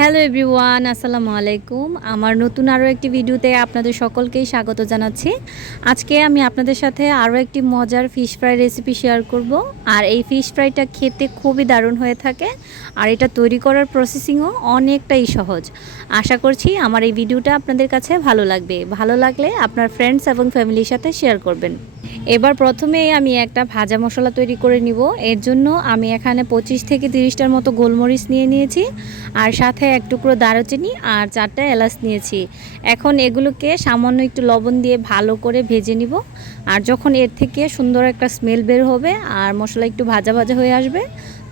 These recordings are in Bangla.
হ্যালো এভরিওয়ান, আসসালামু আলাইকুম। আমার নতুন আরও একটি ভিডিওতে আপনাদের সকলকেই স্বাগত জানাচ্ছি। আজকে আমি আপনাদের সাথে আরও একটি মজার ফিশ ফ্রাই রেসিপি শেয়ার করব। আর এই ফিশ ফ্রাইটা খেতে খুবই দারুণ হয়ে থাকে। আর এটা তৈরি করার প্রসেসিংও অনেকটাই সহজ। আশা করছি আমার এই ভিডিওটা আপনাদের কাছে ভালো লাগবে। ভালো লাগলে আপনার ফ্রেন্ডস এবং ফ্যামিলির সাথে শেয়ার করবেন। এবার প্রথমে আমি একটা ভাজা মশলা তৈরি করে নিব। এর জন্য আমি এখানে পঁচিশ থেকে তিরিশটার মতো গোলমরিচ নিয়ে নিয়েছি আর সাথে এক টুকরো দারুচিনি আর চারটা এলাচ নিয়েছি। এখন এগুলোকে সামান্য একটু লবণ দিয়ে ভালো করে ভেজে নিব। আর যখন এর থেকে সুন্দর একটা স্মেল বের হবে আর মশলা একটু ভাজা ভাজা হয়ে আসবে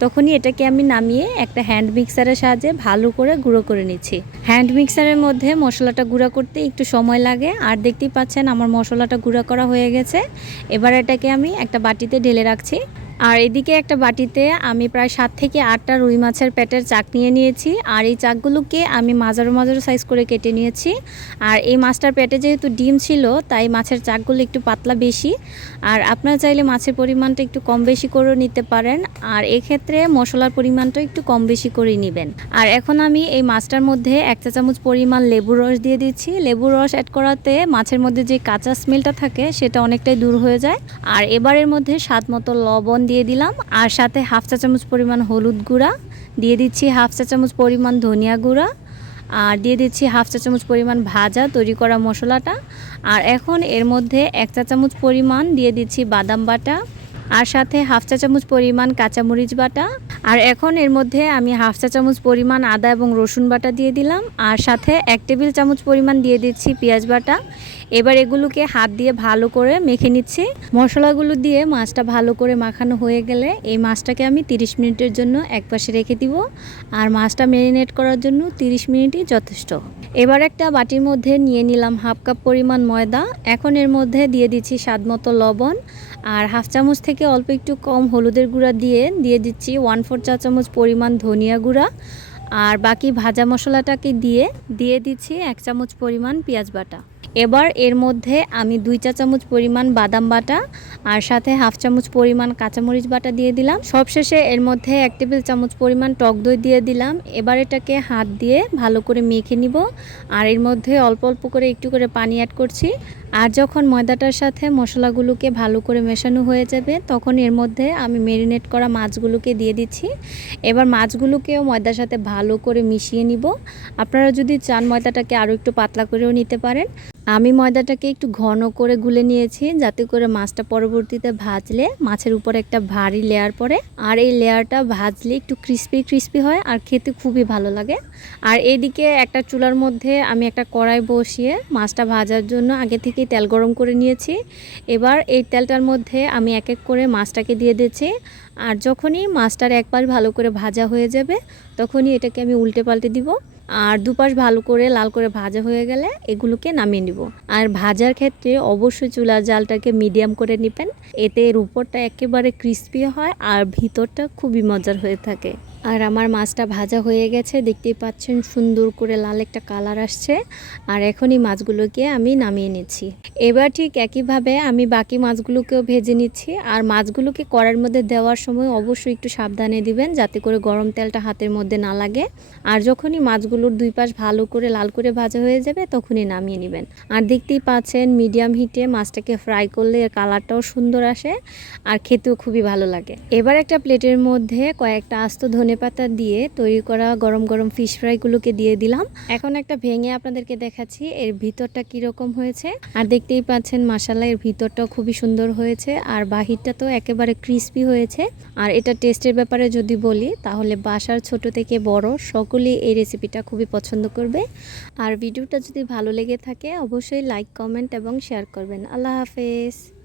তখনই এটাকে আমি নামিয়ে একটা হ্যান্ড মিক্সারের সাহায্যে ভালো করে গুঁড়ো করে নিচ্ছি। হ্যান্ড মিক্সারের মধ্যে মশলাটা গুঁড়া করতে একটু সময় লাগে। আর দেখতেই পাচ্ছেন আমার মশলাটা গুঁড়া করা হয়ে গেছে। এবার এটাকে আমি একটা বাটিতে ঢেলে রাখছি। আর এদিকে একটা বাটিতে আমি প্রায় সাত থেকে আটটা রুই মাছের পেটের চাক নিয়ে নিয়েছি। আর এই চাকগুলোকে আমি মাজারো মাজারো সাইজ করে কেটে নিয়েছি। আর এই মাছটার পেটে যেহেতু ডিম ছিল, তাই মাছের চাকগুলো একটু পাতলা বেশি। আর আপনারা চাইলে মাছের পরিমাণটা একটু কম বেশি করেও নিতে পারেন। আর এক্ষেত্রে মশলার পরিমাণটা একটু কম বেশি করে নেবেন। আর এখন আমি এই মাছটার মধ্যে এক চা চামচ পরিমাণ লেবুর রস দিয়ে দিচ্ছি। লেবুর রস অ্যাড করাতে মাছের মধ্যে যে কাঁচা স্মেলটা থাকে, সেটা অনেকটাই দূর হয়ে যায়। আর এবারের মধ্যে স্বাদ মতো লবণ দিয়ে দিলাম। আর সাথে হাফ চা চামচ পরিমাণ হলুদ গুঁড়া, দিয়ে দিচ্ছি হাফ চা চামচ পরিমাণ ধনিয়া গুঁড়া, আর দিয়ে দিচ্ছি হাফ চা চামচ পরিমাণ ভাজা তৈরি করা মশলাটা। আর এখন এর মধ্যে এক চা চামচ পরিমাণ দিয়ে দিচ্ছি বাদাম বাটা, আর সাথে হাফ চা চামচ পরিমাণ কাঁচামরিচ বাটা। আর এখন এর মধ্যে আমি হাফ চা চামচ পরিমাণ আদা এবং রসুন বাটা দিয়ে দিলাম। আর সাথে এক টেবিল চামচ পরিমাণ দিয়ে দিচ্ছি পেঁয়াজ বাটা। এবার এগুলোকে হাত দিয়ে ভালো করে মেখে নিচ্ছি। মশলাগুলো দিয়ে মাছটা ভালো করে মাখানো হয়ে গেলে এই মাছটাকে আমি 30 মিনিটের জন্য একপাশে রেখে দিব। আর মাছটা ম্যারিনেট করার জন্য 30 মিনিটই যথেষ্ট। এবার একটা বাটির মধ্যে নিয়ে নিলাম হাফ কাপ পরিমাণ ময়দা। এখন এর মধ্যে দিয়ে দিচ্ছি স্বাদ মতো লবণ। আর হাফ চামচ থেকে অল্প একটু কম হলুদের গুঁড়া দিয়ে দিয়ে দিচ্ছি ওয়ান ফোর চা চামচ পরিমাণ ধনিয়া গুঁড়া। আর বাকি ভাজা মশলাটাকে দিয়ে দিয়ে দিচ্ছি এক চামচ পরিমাণ পেঁয়াজ বাটা। এবার এর মধ্যে আমি দুই চা চামচ পরিমাণ বাদাম বাটা আর সাথে হাফ চামচ পরিমাণ কাঁচামরিচ বাটা দিয়ে দিলাম। সবশেষে এর মধ্যে এক টেবিল চামচ পরিমাণ টক দই দিয়ে দিলাম। এবার এটাকে হাত দিয়ে ভালো করে মেখে নিব আর এর মধ্যে অল্প অল্প করে একটু করে পানি অ্যাড করছি। আর যখন ময়দাটার সাথে মশলাগুলোকে ভালো করে মেশানো হয়ে যাবে, তখন এর মধ্যে আমি মেরিনেট করা মাছগুলোকে দিয়ে দিচ্ছি। এবার মাছগুলোকেও ময়দার সাথে ভালো করে মিশিয়ে নিব। আপনারা যদি চান ময়দাটাকে আরও একটু পাতলা করেও নিতে পারেন। আমি ময়দাটাকে একটু ঘন করে গুলে নিয়েছি, যাতে করে মাছটা পরবর্তীতে ভাজলে, মাছের উপরে একটা ভারী লেয়ার পড়ে। আর এই লেয়ারটা ভাজলে একটু ক্রিস্পি ক্রিস্পি হয় আর খেতে খুবই ভালো লাগে। আর এইদিকে একটা চুলার মধ্যে আমি একটা কড়াই বসিয়ে মাছটা ভাজার জন্য আগে থেকেই তেল গরম করে নিয়েছি। এবার এই তেলটার মধ্যে আমি এক এক করে মাছটাকে দিয়ে দিচ্ছি। আর যখনই মাছটার একবার ভালো করে ভাজা হয়ে যাবে, তখনই এটাকে আমি উল্টে পাল্টে দিব। আর দুপাশ ভালো করে লাল করে ভাজা হয়ে গেলে এগুলোকে নামিয়ে নিব। আর ভাজার ক্ষেত্রে অবশ্যই চুলার জালটাকে মিডিয়াম করে নেবেন। এতে এর উপরটা একেবারে ক্রিস্পি হয় আর ভিতরটা খুবই মজার হয়ে থাকে। আর আমার মাছটা ভাজা হয়ে গেছে। দেখতেই পাচ্ছেন সুন্দর করে লাল একটা কালার আসছে। আর এখনই মাছগুলোকে আমি নামিয়ে নিচ্ছি। এবার ঠিক একইভাবে আমি বাকি মাছগুলোকেও ভেজে নিচ্ছি। আর মাছগুলোকে কড়ার মধ্যে দেওয়ার সময় অবশ্যই একটু সাবধানে দিবেন, যাতে করে গরম তেলটা হাতের মধ্যে না লাগে। আর যখনই মাছগুলোর দুই পাশ ভালো করে লাল করে ভাজা হয়ে যাবে, তখনই নামিয়ে নেবেন। আর দেখতেই পাচ্ছেন মিডিয়াম হিটে মাছটাকে ফ্রাই করলে এর কালারটাও সুন্দর আসে। আর খেতেও খুবই ভালো লাগে। এবার একটা প্লেটের মধ্যে কয়েকটা আস্ত ধনে পাতা দিয়ে তৈরি করা গরম গরম ফিশ ফ্রাইগুলোকে দিয়ে দিলাম। এখন একটা ভেঙে আপনাদেরকে দেখাচ্ছি, এর ভিতরটা কীরকম হয়েছে। আর দেখতেই পাচ্ছেন মাসালা এর ভিতরটাও খুবই সুন্দর হয়েছে। আর বাহিরটা তো একেবারে ক্রিস্পি হয়েছে। আর এটা টেস্টের ব্যাপারে যদি বলি, তাহলে বাসার ছোট থেকে বড় সকলেই এই রেসিপিটা খুবই পছন্দ করবে। আর ভিডিওটা যদি ভালো লেগে থাকে, অবশ্যই লাইক কমেন্ট এবং শেয়ার করবেন। আল্লাহ হাফেজ।